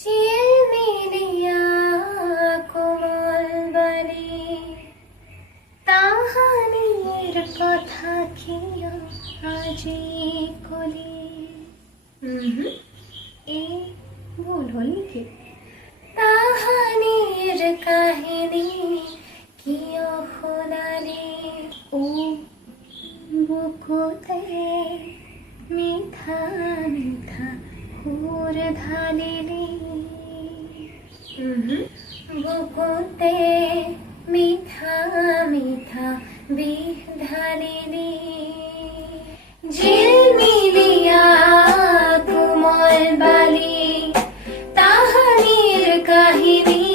ঝিলমিলিয়া কোমল বালি তাহানির কথা কিয় আজি কলি। এই ভুল হল কি? তাহানির কাহিনী কিয় শুনালি ও বুকুতে মিঠা মিঠা সুর ঢালিলি। বুকুতে মিঠা মিঠা বিষ ঢালিলি। ঝিলমিলিয়া কোমল বালি তাহানির কাহিনী